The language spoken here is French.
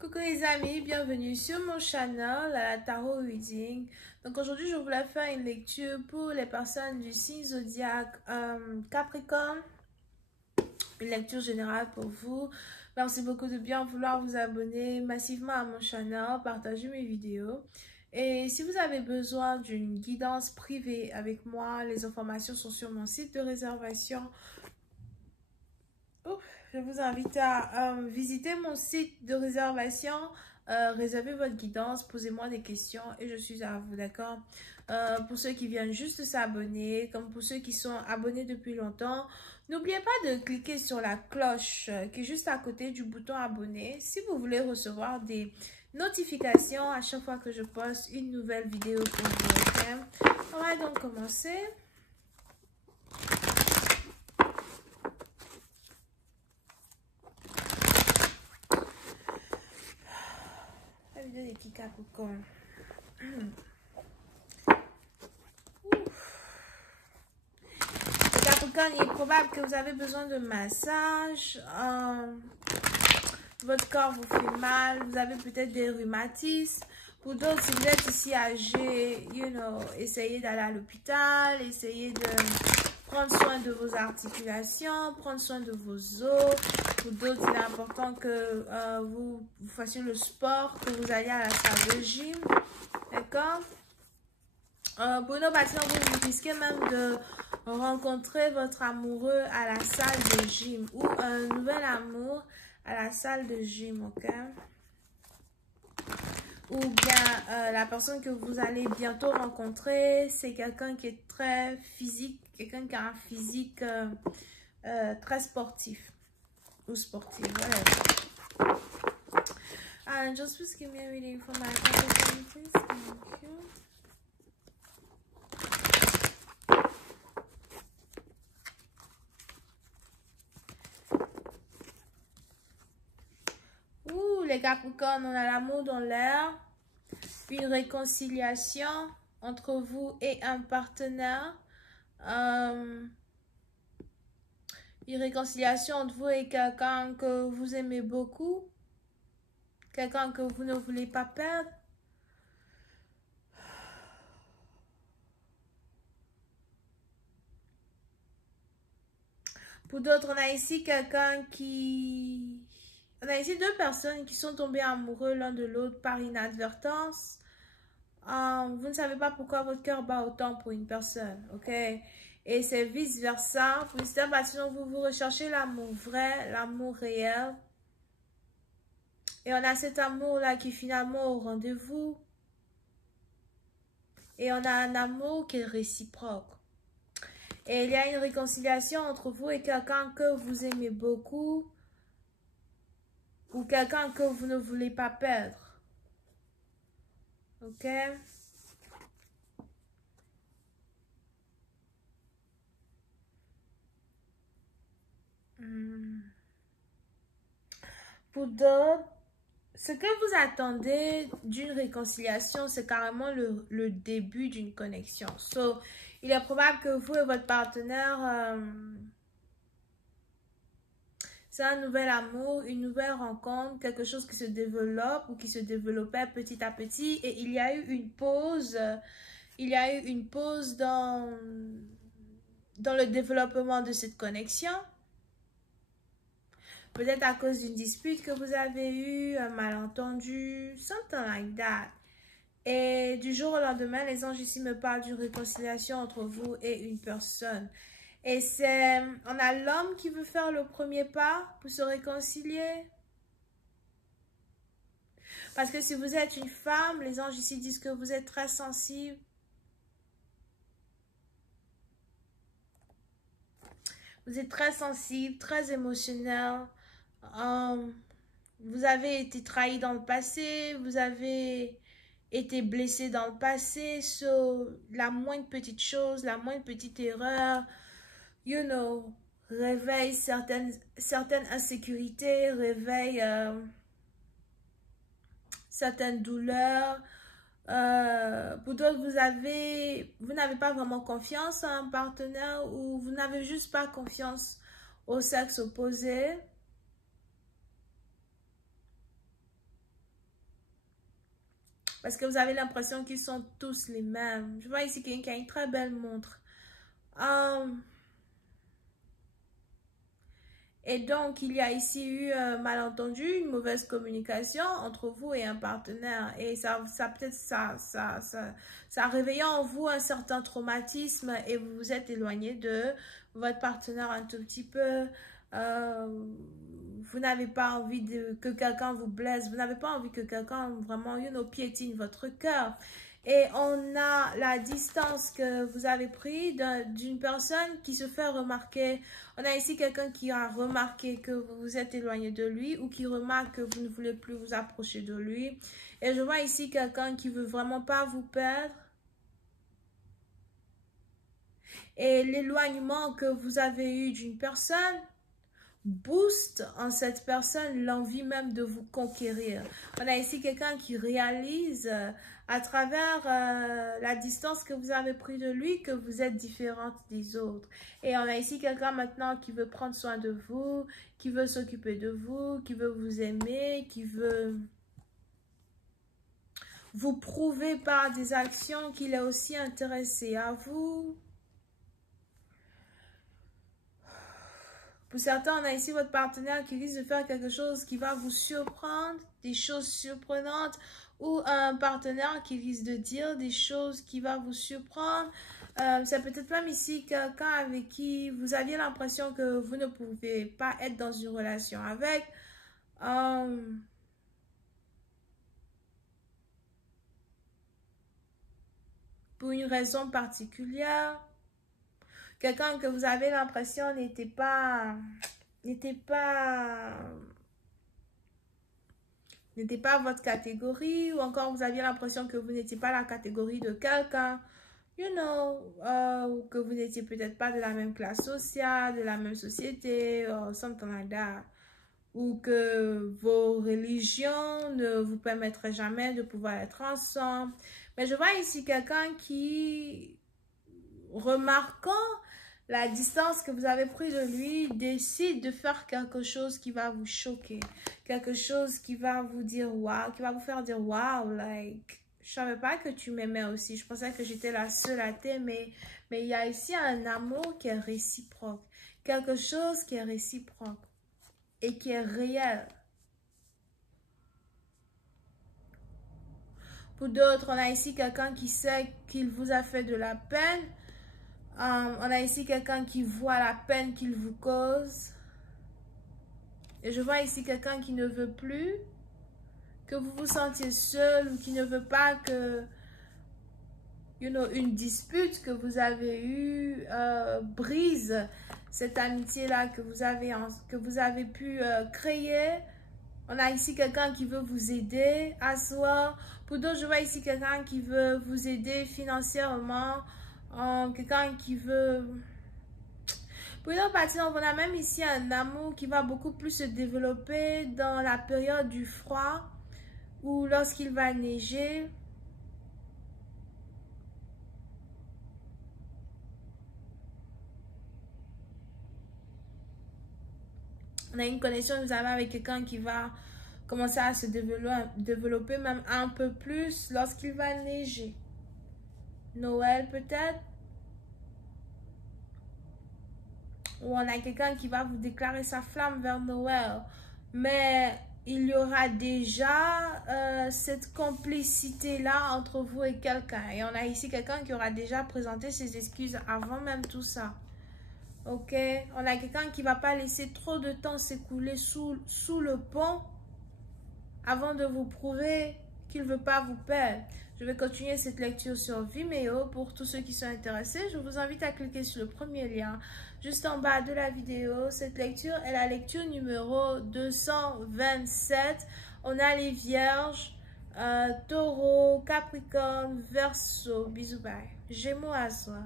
Coucou les amis, bienvenue sur mon channel à la Tarot Reading. Donc aujourd'hui je voulais faire une lecture pour les personnes du signe zodiaque Capricorne. Une lecture générale pour vous. Merci beaucoup de bien vouloir vous abonner massivement à mon channel, partager mes vidéos. Et si vous avez besoin d'une guidance privée avec moi, les informations sont sur mon site de réservation. Je vous invite à visiter mon site de réservation, réservez votre guidance, posez-moi des questions et je suis à vous, d'accord? Pour ceux qui viennent juste s'abonner, comme pour ceux qui sont abonnés depuis longtemps, n'oubliez pas de cliquer sur la cloche qui est juste à côté du bouton abonner si vous voulez recevoir des notifications à chaque fois que je poste une nouvelle vidéo pour vous, ok? On va donc commencer. La vidéo des petits Capricornes. Capricorne, il est probable que vous avez besoin de massage. Votre corps vous fait mal. Vous avez peut-être des rhumatismes. Pour d'autres, si vous êtes ici âgé, essayez d'aller à l'hôpital. Essayez de prendre soin de vos articulations, prendre soin de vos os. Pour d'autres, il est important que vous fassiez le sport, que vous alliez à la salle de gym. D'accord? Pour une occasion, vous risquez même de rencontrer votre amoureux à la salle de gym ou un nouvel amour à la salle de gym, ok? Ou bien la personne que vous allez bientôt rencontrer, c'est quelqu'un qui est très physique, quelqu'un qui a un physique très sportif ou sportif, voilà. Just please give me a reading for my Capricorn, please. Thank you. Les Capricornes, on a l'amour dans l'air, une réconciliation entre vous et un partenaire, une réconciliation entre vous et quelqu'un que vous aimez beaucoup, quelqu'un que vous ne voulez pas perdre. Pour d'autres, on a ici quelqu'un qui... On a ici deux personnes qui sont tombées amoureux l'un de l'autre par inadvertance. Vous ne savez pas pourquoi votre cœur bat autant pour une personne, ok? Et c'est vice-versa. Pour certaines personnes, vous recherchez l'amour vrai, l'amour réel. Et on a cet amour-là qui est finalement au rendez-vous. Et on a un amour qui est réciproque. Et il y a une réconciliation entre vous et quelqu'un que vous aimez beaucoup. Ou quelqu'un que vous ne voulez pas perdre. Ok? Pour d'autres, ce que vous attendez d'une réconciliation, c'est carrément le début d'une connexion. So, il est probable que vous et votre partenaire, c'est un nouvel amour, une nouvelle rencontre, quelque chose qui se développe ou qui se développait petit à petit. Et il y a eu une pause, dans le développement de cette connexion. Peut-être à cause d'une dispute que vous avez eue, un malentendu, something like that. Et du jour au lendemain, les anges ici me parlent d'une réconciliation entre vous et une personne. Et on a l'homme qui veut faire le premier pas pour se réconcilier. Parce que si vous êtes une femme, les anges ici disent que vous êtes très sensible. Vous êtes très sensible, très émotionnel. Vous avez été trahi dans le passé, vous avez été blessé dans le passé, la moindre petite chose, la moindre petite erreur, réveille certaines insécurités, réveille certaines douleurs. Pour d'autres, vous n'avez pas vraiment confiance en un partenaire ou vous n'avez juste pas confiance au sexe opposé. Parce que vous avez l'impression qu'ils sont tous les mêmes. Je vois ici quelqu'un qui a une très belle montre. Et donc, il y a ici eu un malentendu, une mauvaise communication entre vous et un partenaire. Et ça peut-être, ça a réveillé en vous un certain traumatisme et vous vous êtes éloigné de votre partenaire un tout petit peu. Vous n'avez pas envie que quelqu'un vous blesse. Vous n'avez pas envie que quelqu'un vraiment, piétine votre cœur. Et on a la distance que vous avez prise d'une personne qui se fait remarquer. On a ici quelqu'un qui a remarqué que vous vous êtes éloigné de lui ou qui remarque que vous ne voulez plus vous approcher de lui. Et je vois ici quelqu'un qui veut vraiment pas vous perdre. Et l'éloignement que vous avez eu d'une personne booste en cette personne l'envie même de vous conquérir. On a ici quelqu'un qui réalise à travers la distance que vous avez pris de lui que vous êtes différente des autres. Et on a ici quelqu'un maintenant qui veut prendre soin de vous, qui veut s'occuper de vous, qui veut vous aimer, qui veut vous prouver par des actions qu'il est aussi intéressé à vous. Pour certains, on a ici votre partenaire qui risque de faire quelque chose qui va vous surprendre, des choses surprenantes, ou un partenaire qui risque de dire des choses qui va vous surprendre. C'est peut-être même ici quelqu'un avec qui vous aviez l'impression que vous ne pouvez pas être dans une relation avec. Pour une raison particulière. Quelqu'un que vous avez l'impression n'était pas votre catégorie, ou encore vous aviez l'impression que vous n'étiez pas la catégorie de quelqu'un, ou que vous n'étiez peut-être pas de la même classe sociale, de la même société, or something like that, ou que vos religions ne vous permettraient jamais de pouvoir être ensemble. Mais je vois ici quelqu'un qui, remarquant la distance que vous avez prise de lui, décide de faire quelque chose qui va vous choquer. Quelque chose qui va vous dire wow, qui va vous faire dire wow, like, je savais pas que tu m'aimais aussi. Je pensais que j'étais la seule à t'aimer. Mais il y a ici un amour qui est réciproque. Quelque chose qui est réciproque et qui est réel. Pour d'autres, on a ici quelqu'un qui sait qu'il vous a fait de la peine. On a ici quelqu'un qui voit la peine qu'il vous cause. Et je vois ici quelqu'un qui ne veut plus que vous vous sentiez seul, ou qui ne veut pas que une dispute que vous avez eue brise cette amitié-là que vous avez pu créer. On a ici quelqu'un qui veut vous aider à soi. Pour d'autres, je vois ici quelqu'un qui veut vous aider financièrement. Quelqu'un qui veut... Pour une autre partie, on a même ici un amour qui va beaucoup plus se développer dans la période du froid ou lorsqu'il va neiger. On a une connexion que vous avez avec quelqu'un qui va commencer à se développer même un peu plus lorsqu'il va neiger. Noël peut-être. Ou on a quelqu'un qui va vous déclarer sa flamme vers Noël. Mais il y aura déjà cette complicité-là entre vous et quelqu'un. Et on a ici quelqu'un qui aura déjà présenté ses excuses avant même tout ça. Ok? On a quelqu'un qui ne va pas laisser trop de temps s'écouler sous le pont avant de vous prouver qu'il ne veut pas vous perdre. Je vais continuer cette lecture sur Vimeo. Pour tous ceux qui sont intéressés, je vous invite à cliquer sur le premier lien juste en bas de la vidéo. Cette lecture est la lecture numéro 227. On a les Vierges, Taureau, Capricorne, Verseau. Bisous, bye. Gémeaux à soi.